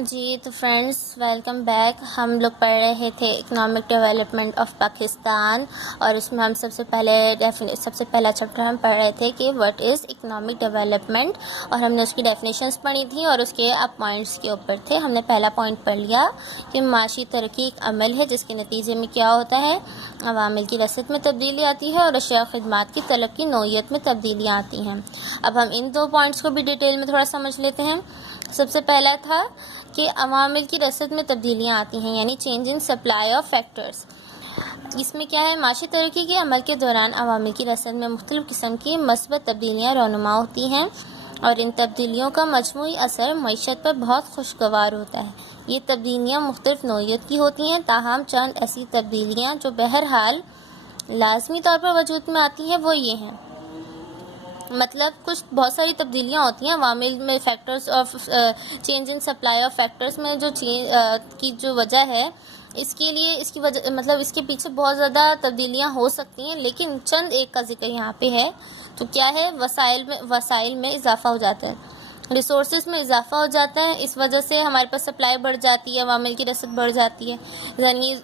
جی تو friends welcome back. ہم لوگ پڑھ رہے تھے اکنامک ڈیولپمنٹ آف پاکستان، اور اس میں ہم سب سے پہلا چیپٹر ہم پڑھ رہے تھے کہ واٹ از اکنامک ڈیولپمنٹ، اور ہم نے اس کی ڈیفینیشنس پڑھی تھی اور اس کے اب پوائنٹس کے اوپر تھے. ہم نے پہلا پوائنٹ پڑھ لیا کہ معاشی ترقی ایک عمل ہے جس کے نتیجے میں کیا ہوتا ہے، عوامل کی رسد میں تبدیلی آتی ہے اور اشیاء و خدمات کی طلب کی نوعیت میں تبدیلیاں آتی ہیں. اب ہم ان دو پوائنٹس کو بھی ڈیٹیل میں تھوڑا سمجھ لیتے ہیں. سب سے پہلا تھا کہ عوامل کی رسد میں تبدیلیاں آتی ہیں، یعنی change in supply of factors. اس میں کیا ہے، معاشی ترقی کے عمل کے دوران عوامل کی رسد میں مختلف قسم کی مثبت تبدیلیاں رونما ہوتی ہیں، اور ان تبدیلیوں کا مجموعی اثر معیشت پر بہت خوشگوار ہوتا ہے. یہ تبدیلیاں مختلف نوعیت کی ہوتی ہیں، تاہم چند ایسی تبدیلیاں جو بہرحال لازمی طور پر وجود میں آتی ہیں وہ یہ ہیں. مطلب بہت ساری تبدیلیاں ہوتی ہیں عوامل میں، factors of change in supply of factors میں جو کی جو وجہ ہے، اس کے لیے اس کی وجہ مطلب اس کے پیچھے بہت زیادہ تبدیلیاں ہو سکتی ہیں، لیکن چند ایک کا ذکر یہاں پہ ہے. تو کیا ہے، وسائل میں اضافہ ہو جاتا ہے، ریسورسز میں اضافہ ہو جاتا ہے. اس وجہ سے ہمارے پاس سپلائی بڑھ جاتی ہے، عوامل کی رسد بڑھ جاتی ہے. یعنی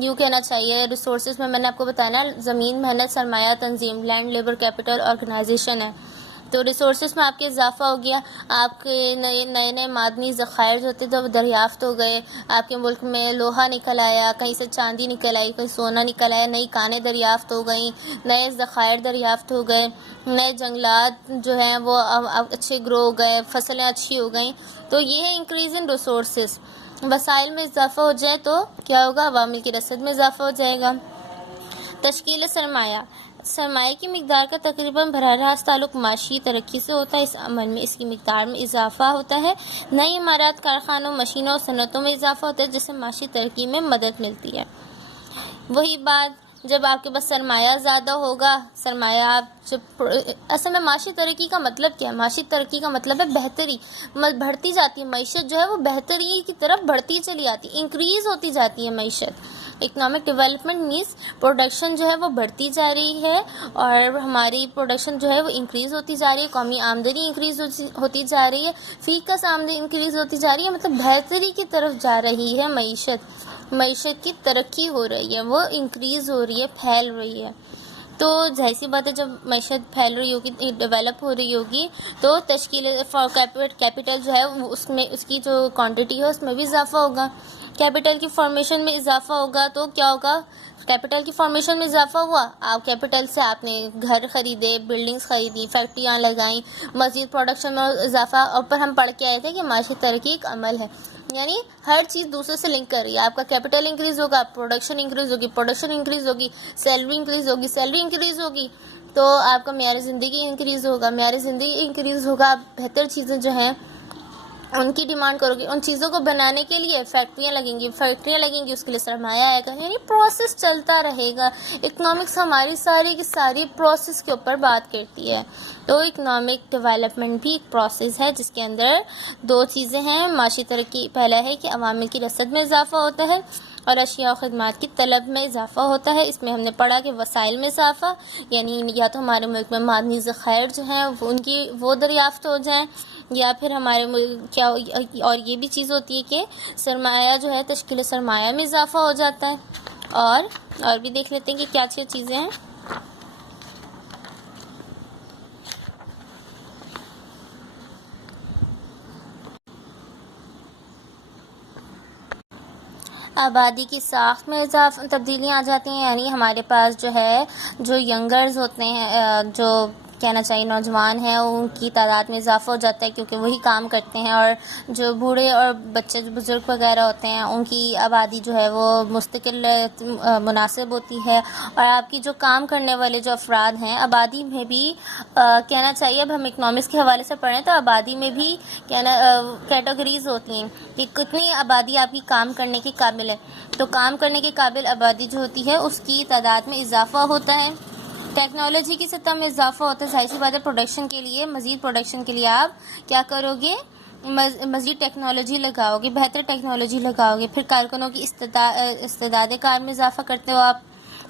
یوں کہنا چاہیے، ریسورسز میں نے آپ کو بتایا نا، زمین، محنت، سرمایہ، تنظیم، لینڈ، لیبر، کیپٹل، آرگنائزیشن ہے. تو ریسورسز میں آپ کے اضافہ ہو گیا، آپ کے نئے معدنی ذخائر جو ہوتے تھے وہ دریافت ہو گئے. آپ کے ملک میں لوہا نکل آیا، کہیں سے چاندی نکل آئی، کہیں سونا نکل آیا، نئی کانیں دریافت ہو گئیں، نئے ذخائر دریافت ہو گئے، نئے جنگلات جو ہیں وہ اچھے گرو ہو گئے، فصلیں اچھی ہو گئیں. تو یہ ہے انکریز ان ریسورسز. وسائل میں اضافہ ہو جائے تو کیا ہوگا، عوامل کی رسد میں اضافہ ہو جائے گا. تشکیل سرمایہ کی مقدار کا تقریباً براہ راست تعلق معاشی ترقی سے ہوتا ہے. اس عمل میں اس کی مقدار میں اضافہ ہوتا ہے. نئی عمارات، کارخانوں، مشینوں اور صنعتوں میں اضافہ ہوتا ہے جس سے معاشی ترقی میں مدد ملتی ہے. وہی بات، جب آپ کے پاس سرمایہ زیادہ ہوگا، سرمایہ اصل میں معاشی ترقی کا مطلب کیا ہے؟ معاشی ترقی کا مطلب ہے بہتری، بڑھتی جاتی ہے معیشت، جو ہے وہ بہتری کی طرف بڑھتی چلی آتی ہے، انکریز ہوتی جاتی ہے معیشت. اکنامک ڈیولپمنٹ مینس پروڈکشن جو ہے وہ بڑھتی جا رہی ہے، اور ہماری پروڈکشن جو ہے وہ انکریز ہوتی جا رہی ہے، قومی آمدنی انکریز ہوتی جا رہی ہے، فی کس آمدنی انکریز ہوتی جا رہی ہے. مطلب بہتری کی طرف جا رہی ہے معیشت کی ترقی ہو رہی ہے، وہ انکریز ہو رہی ہے، پھیل رہی ہے. تو ظاہر سی بات ہے، جب معیشت پھیل رہی ہوگی، ڈیولپ ہو رہی ہوگی، تو تشکیل کیپٹل جو ہے اس کی جو کوانٹٹی ہے اس میں بھی اضافہ ہوگا. کیپٹل کی فارمیشن میں اضافہ ہوگا تو کیا ہوگا، کیپٹل کی فارمیشن میں اضافہ ہوا، آپ کیپٹل سے آپ نے گھر خریدے، بلڈنگز خریدی، فیکٹریاں لگائیں، مزید پروڈکشن میں اضافہ. اور پر ہم پڑھ کے آئے تھے کہ معاشی ترقی ایک عمل ہے، یعنی ہر چیز دوسرے سے لنک کر رہی ہے. آپ کا کیپٹل انکریز ہوگا، پروڈکشن انکریز ہوگی، سیلری انکریز ہوگی، تو آپ کا معیار زندگی انکریز ہوگا. بہتر چیزیں جو ہیں ان کی ڈیمانڈ کرو گی، ان چیزوں کو بنانے کے لیے فیکٹریاں لگیں گی، اس کے لیے سرمایہ آئے گا، یعنی پروسیس چلتا رہے گا. اکنامکس ہماری ساری کی ساری پروسیس کے اوپر بات کرتی ہے. تو اکنامک ڈیولپمنٹ بھی ایک پروسیس ہے جس کے اندر دو چیزیں ہیں. معاشی ترقی پہلا ہے کہ عوامل کی رسد میں اضافہ ہوتا ہے، اور اشیاء و خدمات کی طلب میں اضافہ ہوتا ہے. اس میں ہم نے پڑھا کہ وسائل میں اضافہ، یعنی یا تو ہمارے ملک میں معدنی ذخائر جو ہیں وہ دریافت ہو جائیں، یا پھر ہمارے ملک کیا. اور یہ بھی چیز ہوتی ہے کہ سرمایہ جو ہے، تشکیل سرمایہ میں اضافہ ہو جاتا ہے. اور بھی دیکھ لیتے ہیں کہ کیا چیزیں ہیں. آبادی کی ساخت میں تبدیلیاں آ جاتی ہیں، یعنی ہمارے پاس جو ہے، جو ینگرز ہوتے ہیں، جو کہنا چاہیے نوجوان ہیں، ان کی تعداد میں اضافہ ہو جاتا ہے کیونکہ وہی کام کرتے ہیں. اور جو بوڑھے اور بچے، جو بزرگ وغیرہ ہوتے ہیں، ان کی آبادی جو ہے وہ مستقل مناسب ہوتی ہے. اور آپ کی جو کام کرنے والے جو افراد ہیں، آبادی میں بھی کہنا چاہیے، اب ہم اکنامکس کے حوالے سے پڑھیں تو آبادی میں بھی کیٹیگریز ہوتی ہیں کہ کتنی آبادی آپ کی کام کرنے کے قابل ہے. تو کام کرنے کے قابل آبادی جو ہوتی ہے اس کی تعداد میں اضافہ ہوتا ہے. ٹیکنالوجی کی سطح میں اضافہ ہوتا ہے. ظاہر سی بات ہے، مزید پروڈکشن کے لیے آپ کیا کرو گے، مزید ٹیکنالوجی لگاؤ گے، بہتر ٹیکنالوجی لگاؤ گے. پھر کارکنوں کی استعداد کار میں اضافہ کرتے ہو آپ.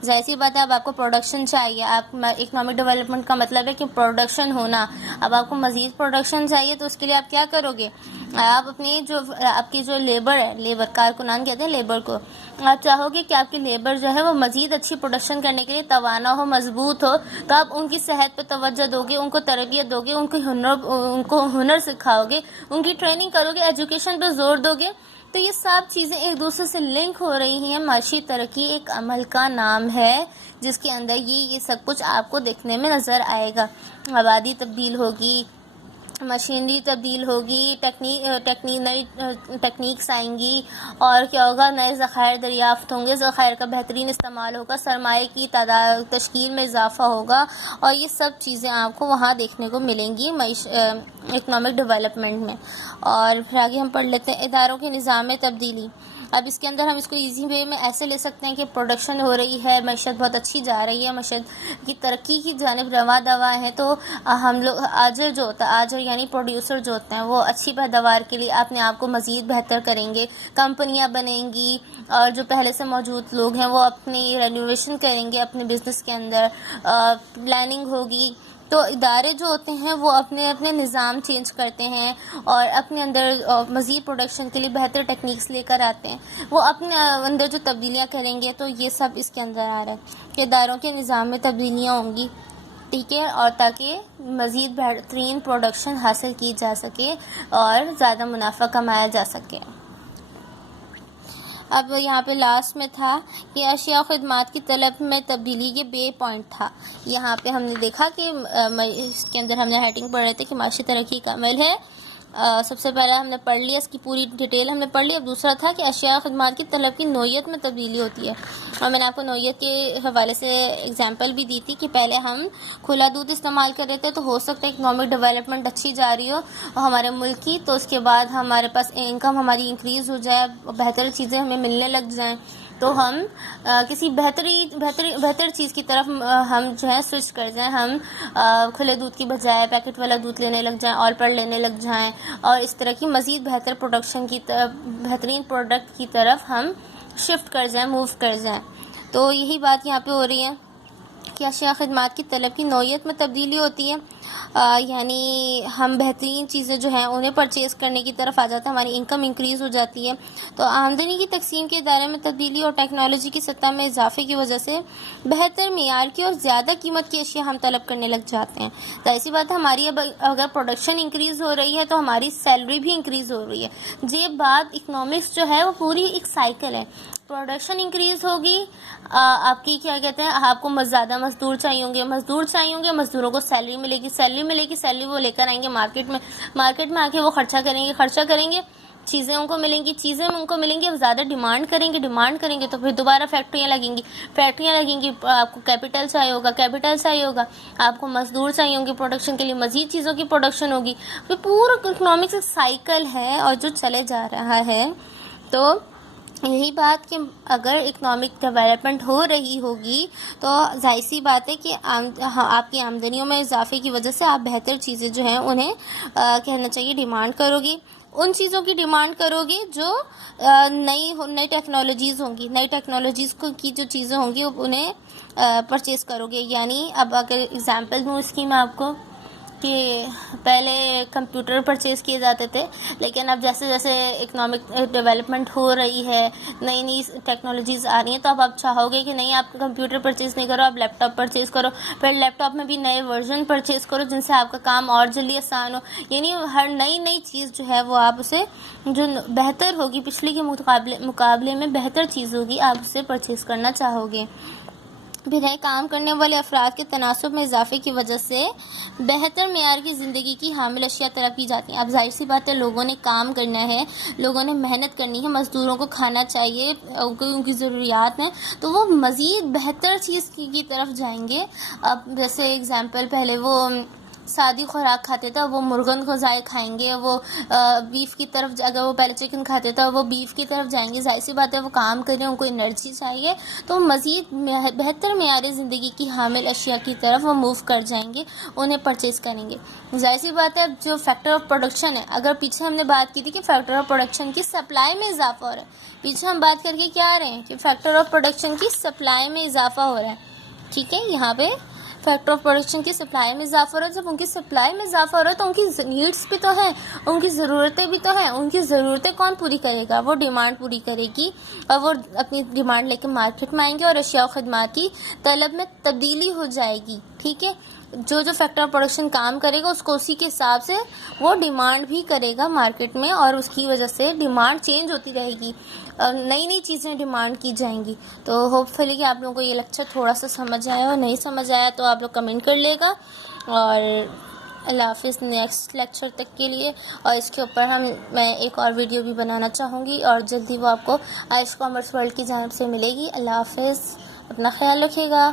ظاہر سی بات ہے اب آپ کو پروڈکشن چاہیے. آپ اکنامک ڈیولپمنٹ کا مطلب ہے کہ پروڈکشن ہونا. اب آپ کو مزید پروڈکشن چاہیے تو اس کے لیے آپ کیا کرو گے؟ آپ اپنی جو آپ کی جو لیبر ہے, لیبر کارکنان کہتے ہیں لیبر کو, آپ چاہو گے کہ آپ کی لیبر جو ہے وہ مزید اچھی پروڈکشن کرنے کے لیے توانا ہو, مضبوط ہو, تو آپ ان کی صحت پہ توجہ دو گے, ان کو تربیت دو گے, ان کو ہنر سکھاؤ گے, ان کی ٹریننگ کرو گے, ایجوکیشن پہ زور دو گے. تو یہ سب چیزیں ایک دوسرے سے لنک ہو رہی ہیں. معاشی ترقی ایک عمل کا نام ہے جس کے اندر یہ سب کچھ آپ کو دیکھنے میں نظر آئے گا. آبادی تبدیل ہوگی, مشینری تبدیل ہوگی, نئی ٹیکنیکس آئیں گی, اور کیا ہوگا, نئے ذخائر دریافت ہوں گے, ذخائر کا بہترین استعمال ہوگا, سرمایہ کی تشکیل میں اضافہ ہوگا, اور یہ سب چیزیں آپ کو وہاں دیکھنے کو ملیں گی اکنامک ڈیولپمنٹ میں. اور پھر آگے ہم پڑھ لیتے ہیں اداروں کے نظام میں تبدیلی. اب اس کے اندر ہم اس کو ایزی وے میں ایسے لے سکتے ہیں کہ پروڈکشن ہو رہی ہے, معیشت بہت اچھی جا رہی ہے, معیشت کی ترقی کی جانب رواں دواں ہے, تو ہم لوگ آجر یعنی پروڈیوسر جو ہوتے ہیں وہ اچھی پیداوار کے لیے اپنے آپ کو مزید بہتر کریں گے, کمپنیاں بنیں گی, اور جو پہلے سے موجود لوگ ہیں وہ اپنی رینوویشن کریں گے اپنے بزنس کے اندر, پلاننگ ہوگی. تو ادارے جو ہوتے ہیں وہ اپنے نظام چینج کرتے ہیں اور اپنے اندر مزید پروڈکشن کے لیے بہتر ٹیکنیکس لے کر آتے ہیں. وہ اپنے اندر جو تبدیلیاں کریں گے, تو یہ سب اس کے اندر آ رہا ہے کہ اداروں کے نظام میں تبدیلیاں ہوں گی, ٹھیک ہے, اور تاکہ مزید بہترین پروڈکشن حاصل کی جا سکے اور زیادہ منافع کمایا جا سکے. اب یہاں پہ لاسٹ میں تھا کہ اشیاء و خدمات کی طلب میں تبدیلی, یہ بے پوائنٹ تھا. یہاں پہ ہم نے دیکھا کہ اس کے اندر ہم نے ہیڈنگ پڑھ رہے تھے کہ معاشی ترقی کا عمل ہے. سب سے پہلا ہم نے پڑھ لیا, اس کی پوری ڈیٹیل ہم نے پڑھ لی. اب دوسرا تھا کہ اشیاء و خدمات کی طلب کی نوعیت میں تبدیلی ہوتی ہے, اور میں نے آپ کو نوعیت کے حوالے سے اگزامپل بھی دی تھی کہ پہلے ہم کھلا دودھ استعمال کر رہے تھے, تو ہو سکتا ہے اکنامک ڈیولپمنٹ اچھی جا رہی ہو ہمارے ملک کی, تو اس کے بعد ہمارے پاس انکم ہماری انکریز ہو جائے, بہتر چیزیں ہمیں ملنے لگ جائیں, تو ہم کسی بہتر چیز کی طرف ہم جو ہے سوئچ کر جائیں, ہم کھلے دودھ کی بجائے پیکٹ والا دودھ لینے لگ جائیں, اور لینے لگ جائیں, اور اس طرح کی مزید بہتر پروڈکشن کی بہترین پروڈکٹ کی طرف ہم شفٹ کر جائیں, موو کر جائیں. تو یہی بات یہاں پہ ہو رہی ہے کہ اشیاء خدمات کی طلب کی نوعیت میں تبدیلی ہوتی ہے, یعنی ہم بہترین چیزیں جو ہیں انہیں پرچیز کرنے کی طرف آ جاتے ہیں, ہماری انکم انکریز ہو جاتی ہے. تو آمدنی کی تقسیم کے ادارے میں تبدیلی اور ٹیکنالوجی کی سطح میں اضافے کی وجہ سے بہتر معیار کی اور زیادہ قیمت کی اشیاء ہم طلب کرنے لگ جاتے ہیں. تو ایسی بات ہے, ہماری اب اگر پروڈکشن انکریز ہو رہی ہے تو ہماری سیلری بھی انکریز ہو رہی ہے. یہ بات اکنامکس جو ہے وہ پوری ایک سائیکل ہے. پروڈکشن انکریز ہوگی, آپ کی کیا کہتے ہیں, آپ کو زیادہ مزدور چاہیے ہوں گے, مزدوروں کو سیلری ملے گی, سیلری وہ لے کر آئیں گے مارکیٹ میں آ کے وہ خرچہ کریں گے, چیزیں ان کو ملیں گی, اب زیادہ ڈیمانڈ کریں گے تو پھر دوبارہ فیکٹریاں لگیں گی, آپ کو کیپٹل چاہیے ہوگا, آپ کو مزدور چاہیے ہوں گے پروڈکشن کے لیے, مزید چیزوں کی پروڈکشن ہوگی. پھر پورا اکنامکس ایک سائیکل ہے اور جو چلے جا رہا ہے. تو یہی بات کہ اگر اکنامک ڈیولپمنٹ ہو رہی ہوگی تو ظاہر سی بات ہے کہ آپ کی آمدنیوں میں اضافے کی وجہ سے آپ بہتر چیزیں جو ہیں انہیں کہنا چاہیے ڈیمانڈ کرو گی, ان چیزوں کی ڈیمانڈ کرو گی جو نئی ٹیکنالوجیز ہوں گی, نئی ٹیکنالوجیز کی جو چیزیں ہوں گی انہیں پرچیز کرو گے. یعنی اب اگر اگزامپل دوں اس کی میں آپ کو, کہ پہلے کمپیوٹر پرچیز کیے جاتے تھے, لیکن اب جیسے اکنامک ڈیولپمنٹ ہو رہی ہے, نئی ٹیکنالوجیز آ رہی ہیں, تو اب آپ چاہو گے کہ نہیں آپ کمپیوٹر پرچیز نہیں کرو, آپ لیپ ٹاپ پرچیز کرو, پھر لیپ ٹاپ میں بھی نئے ورژن پرچیز کرو جن سے آپ کا کام اور جلدی آسان ہو. یعنی ہر نئی چیز جو ہے وہ آپ اسے جو بہتر ہوگی, پچھلے کے مقابلے میں بہتر چیز ہوگی, آپ اسے پرچیز کرنا چاہو گے. بھی نئے کام کرنے والے افراد کے تناسب میں اضافے کی وجہ سے بہتر معیار کی زندگی کی حامل اشیاء طرف کی جاتی ہیں. اب ظاہر سی بات ہے, لوگوں نے کام کرنا ہے, لوگوں نے محنت کرنی ہے, مزدوروں کو کھانا چاہیے, ان کی ضروریات ہیں, تو وہ مزید بہتر چیز کی طرف جائیں گے. اب جیسے اگزامپل پہلے وہ سادی خوراک کھاتے تھے وہ مرغن کو ضائع کھائیں گے، وہ بیف کی طرف اگر وہ پہلے چکن کھاتے تھے وہ بیف کی طرف جائیں گے. ظاہر سی بات ہے وہ کام کر رہے ہیں، ان کو انرجی چاہیے، تو مزید بہتر معیاری زندگی کی حامل اشیاء کی طرف وہ موو کر جائیں گے، انہیں پرچیز کریں گے. ظاہر سی بات ہے جو فیکٹر آف پروڈکشن ہے، اگر پیچھے ہم نے بات کی تھی کہ فیکٹر آف پروڈکشن کی سپلائی میں اضافہ ہو رہا ہے، پیچھے ہم بات کر کے کیا آ رہے ہیں کہ فیکٹر آف پروڈکشن کی سپلائی میں اضافہ ہو رہا ہے. ٹھیک ہے، یہاں پہ فیکٹر آف پروڈکشن کی سپلائی میں اضافہ ہو رہا ہے. جب ان کی سپلائی میں اضافہ ہو رہا ہے تو ان کی نیڈس بھی تو ہیں، ان کی ضرورتیں بھی تو ہیں. ان کی ضرورتیں کون پوری کرے گا؟ وہ ڈیمانڈ پوری کرے گی، اور وہ اپنی ڈیمانڈ لے کے مارکیٹ میں آئیں گے اور اشیاء و خدمات کی طلب میں تبدیلی ہو جائے گی. ٹھیک ہے، جو فیکٹر آف پروڈکشن کام کرے گا اس کو اسی کے حساب سے وہ ڈیمانڈ بھی کرے گا مارکیٹ میں، اور اس کی وجہ سے ڈیمانڈ چینج ہوتی رہے گی، نئی نئی چیزیں ڈیمانڈ کی جائیں گی. تو ہوپ فلی کہ آپ لوگوں کو یہ لیکچر تھوڑا سا سمجھ آیا ہو. نہیں سمجھ آیا تو آپ لوگ کمنٹ کر لے گا. اور اللہ حافظ نیکسٹ لیکچر تک کے لیے. اور اس کے اوپر میں ایک اور ویڈیو بھی بنانا چاہوں گی، اور جلدی وہ آپ کو آئش کامرس ورلڈ کی جانب سے ملے گی. اللہ حافظ، اپنا خیال رکھیے گا.